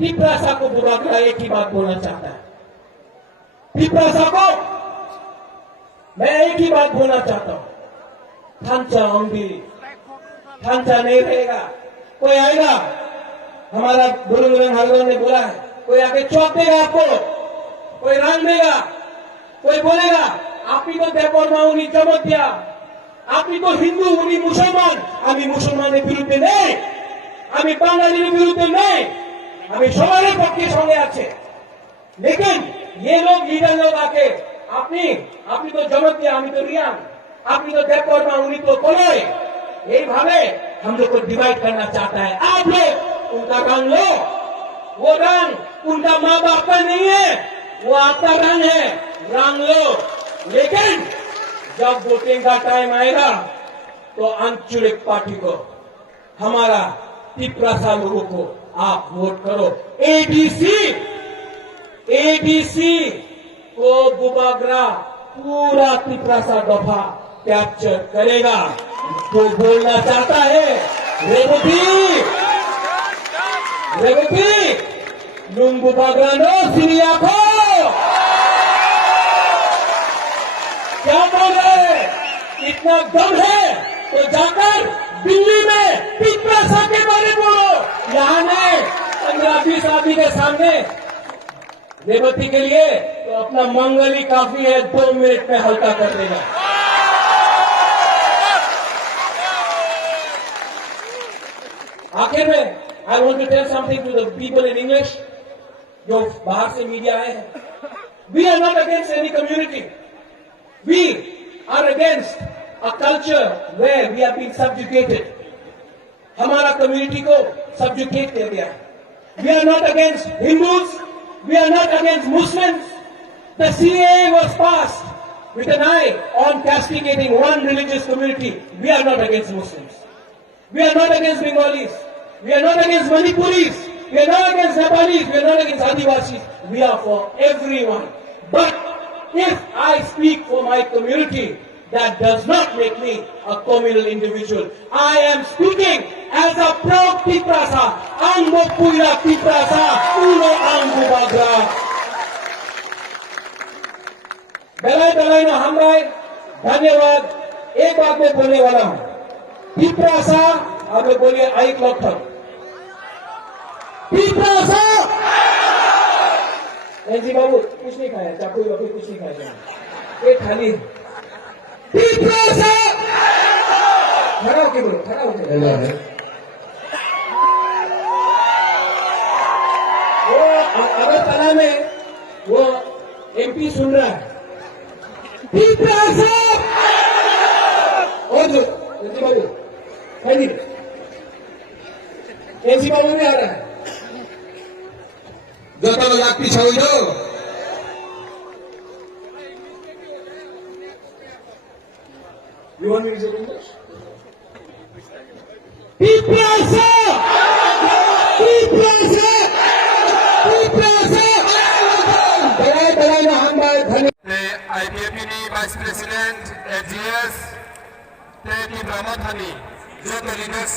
पिपरासा को बुबागरा एक ही बात बोलना चाहता है। पिपरासा को मैं एक ही बात बोलना चाहता हूं, थांचा होंगी, थांचा नहीं रहेगा। कोई आएगा, हमारा बुलंद हलवा ने बोला है, कोई आके चौक देगा आपको, कोई रंग देगा, कोई बोलेगा आपनी तो देवबर्मा उन्हीं चमक दिया, आपनी तो हिंदू उन्हीं मुसलमान, हमें मुसलमान विरुद्ध नहीं, हमें बांगाली विरुद्ध नहीं, हमें सवाल पक्षे संगे आछे। लेकिन ये लोग लीडर लोग आके आपनी तो जमक दिया, हमें तो रियान, आपनी तो देवबर्मा उन्हीं तो कोलोई, यही भावे हम लोग को डिवाइड करना चाहता है। आप लोग उनका रंग लो, वो रंग उनका माँ बाप का नहीं है, वो आपका रंग है, रंग लो। लेकिन जब वोटिंग का टाइम आएगा तो आंचलिक पार्टी को, हमारा पिपरासा लोगों को आप वोट करो। एडीसी को बुबागरा पूरा पिपरासा दफा कैप्चर करेगा। जो बोलना चाहता है रेवती लुंगू बागरानो सीरिया को क्या बोल रहे, इतना दम है तो जाकर दिल्ली में पिपरासा के बारे बोलो। यहाँ ने 15-20 आदमी के सामने रेवती के लिए तो अपना मंगली काफी है, 2 मिनट में हल्का कर देगा। आखिर में I want to tell something to the people in English, जो बाहर से मीडिया आए हैं। We are not against any community. We are against a culture where we have been subjugated. हमारा कम्युनिटी को subjugate किया गया। We are not against Hindus. We are not against Muslims. The CAA was passed with an eye on castigating one religious community. We are not against Muslims. We are not against Bengalis. We are not against Manipuris. We are not against Nepalis. We are not against Adivasis. We are for everyone. But if I speak for my community, that does not make me a communal individual. I am speaking as a proud Piprasa. Angbo Puira Piprasa. Uno Angbo Bagra. बेलाय ना हम भाई धन्यवाद। एक बात मैं बोलने वाला हूं, पिपरासा आप लोग बोलिए आई क्लब था पिपरासा। एनजी बाबू कुछ नहीं खाया, चाकू बाबू कुछ नहीं खाया, एक खाली पिपरासा। खड़ा होके बोलो, खड़ा होके वो अगर तला में वो एमपी सुन रहा है पिपरासा। और जो एनजी बाबू खाली एनजी बाबू भी आ रहा है, जो तो लाख पीछा हुई दो। You want me to say English? Piprasa! Piprasa! Piprasa! बड़ाई ना हम बात धन्यवाद। IPFP ની વાઇસ પ્રેસિડેન્ટ એજીએસ તે કી બ્રહ્મથાની જો લીડર્સ